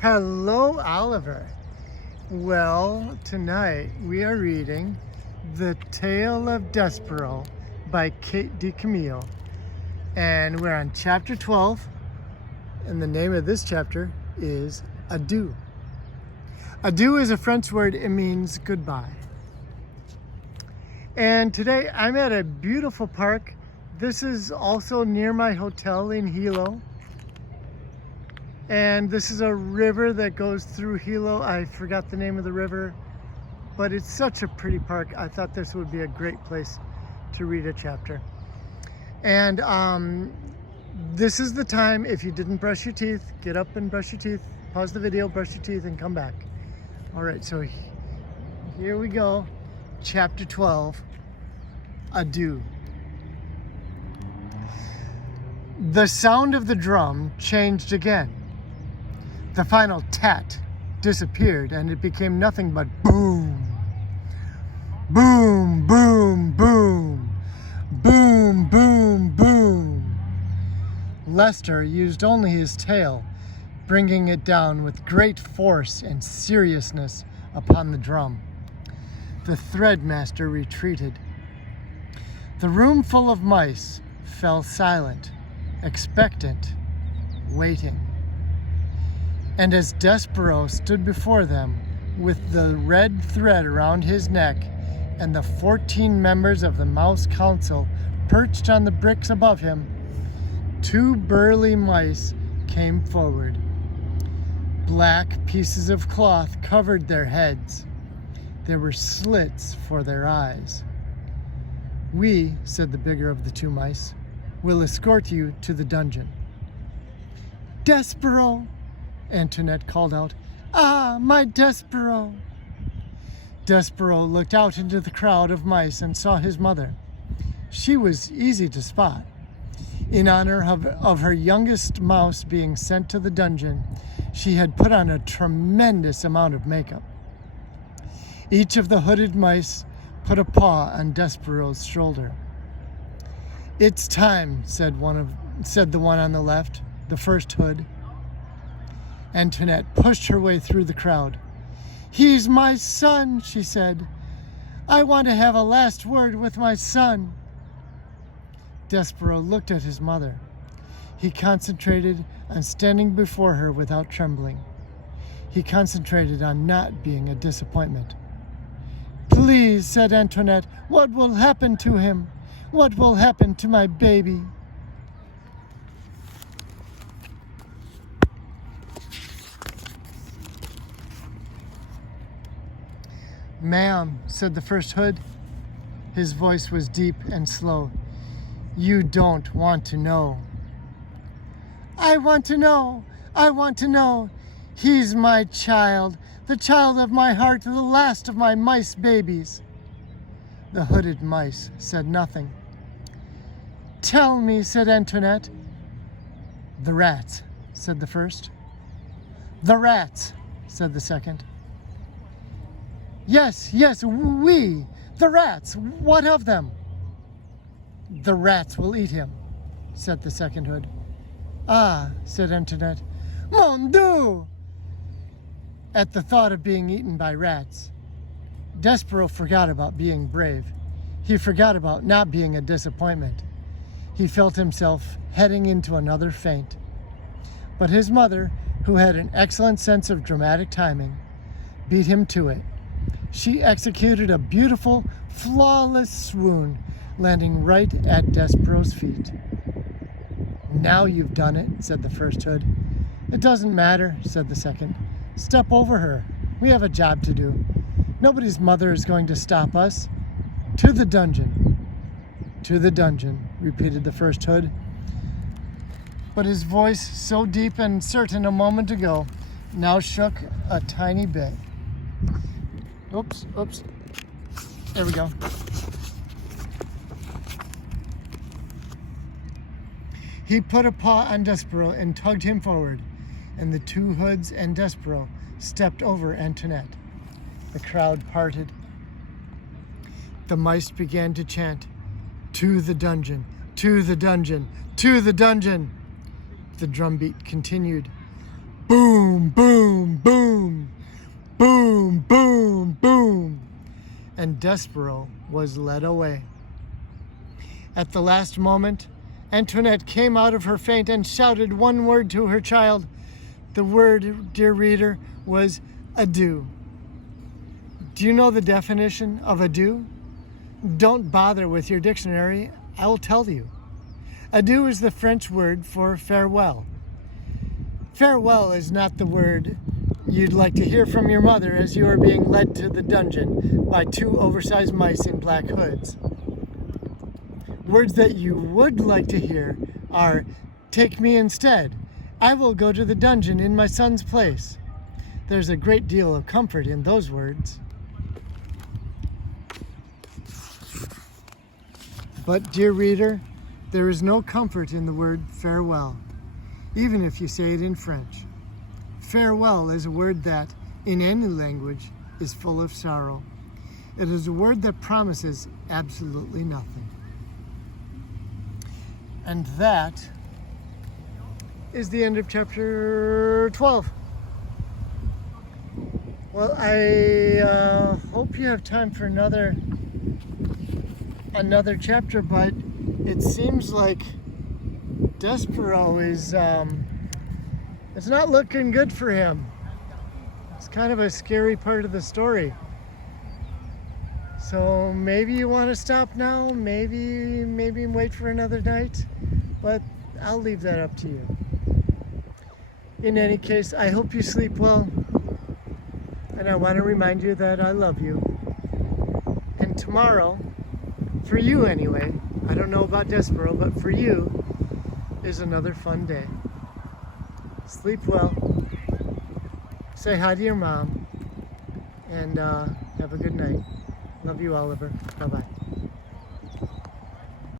Hello, Oliver. Well, tonight we are reading The Tale of Despero by Kate DiCamillo. And we're on chapter 12, and the name of this chapter is Adieu. Adieu is a French word. It means goodbye. And today I'm at a beautiful park. This is also near my hotel in Hilo. And this is a river that goes through Hilo. I forgot the name of the river, but it's such a pretty park. I thought this would be a great place to read a chapter. And this is the time, if you didn't brush your teeth, get up and brush your teeth, pause the video, brush your teeth, and come back. All right, so here we go. Chapter 12, Adieu. The sound of the drum changed again. The final tat disappeared and it became nothing but boom. Boom, boom, boom. Boom, boom, boom. Lester used only his tail, bringing it down with great force and seriousness upon the drum. The threadmaster retreated. The room full of mice fell silent, expectant, waiting. And as Despero stood before them with the red thread around his neck and the 14 members of the Mouse Council perched on the bricks above him, 2 burly mice came forward. Black pieces of cloth covered their heads. There were slits for their eyes. "We," said the bigger of the 2 mice, "will escort you to the dungeon." "Despero!" Antoinette called out. "Ah, my Despero!" Despero looked out into the crowd of mice and saw his mother. She was easy to spot. In honor of her youngest mouse being sent to the dungeon, she had put on a tremendous amount of makeup. Each of the hooded mice put a paw on Despero's shoulder. "It's time," said the one on the left, the first hood. Antoinette pushed her way through the crowd. "He's my son," she said. "I want to have a last word with my son." Despero looked at his mother. He concentrated on standing before her without trembling. He concentrated on not being a disappointment. "Please," said Antoinette, "what will happen to him? What will happen to my baby?" "Ma'am," said the first hood. His voice was deep and slow. "You don't want to know." "I want to know. I want to know. He's my child, the child of my heart, the last of my mice babies." The hooded mice said nothing. "Tell me," said Antoinette. "The rats," said the first. "The rats," said the second. Yes, we, the rats, what of them?" "The rats will eat him," said the second hood. "Ah," said Antoinette. "Mon Dieu!" At the thought of being eaten by rats, Despero forgot about being brave. He forgot about not being a disappointment. He felt himself heading into another faint. But his mother, who had an excellent sense of dramatic timing, beat him to it. She executed a beautiful, flawless swoon, landing right at Despero's feet. "Now you've done it," said the first hood. "It doesn't matter," said the second. "Step over her. We have a job to do. Nobody's mother is going to stop us. To the dungeon." "To the dungeon," repeated the first hood. But his voice, so deep and certain a moment ago, now shook a tiny bit. Oops. There we go. He put a paw on Despero and tugged him forward, and the 2 hoods and Despero stepped over Antoinette. The crowd parted. The mice began to chant, "To the dungeon, to the dungeon, to the dungeon." The drumbeat continued. Boom, boom. and Despero was led away. At the last moment, Antoinette came out of her faint and shouted one word to her child. The word, dear reader, was adieu. Do you know the definition of adieu? Don't bother with your dictionary, I will tell you. Adieu is the French word for farewell. Farewell is not the word you'd like to hear from your mother as you are being led to the dungeon by two oversized mice in black hoods. Words that you would like to hear are, take me instead. I will go to the dungeon in my son's place. There's a great deal of comfort in those words. But, dear reader, there is no comfort in the word farewell, even if you say it in French. Farewell is a word that, in any language, is full of sorrow. It is a word that promises absolutely nothing. And that is the end of chapter 12. Well, I hope you have time for another chapter, but it seems like Despero is it's not looking good for him. It's kind of a scary part of the story. So maybe you want to stop now, maybe wait for another night, but I'll leave that up to you. In any case, I hope you sleep well, and I want to remind you that I love you. And tomorrow, for you anyway, I don't know about Despero, but for you, is another fun day. Sleep well, say hi to your mom, and have a good night. Love you, Oliver. Bye-bye.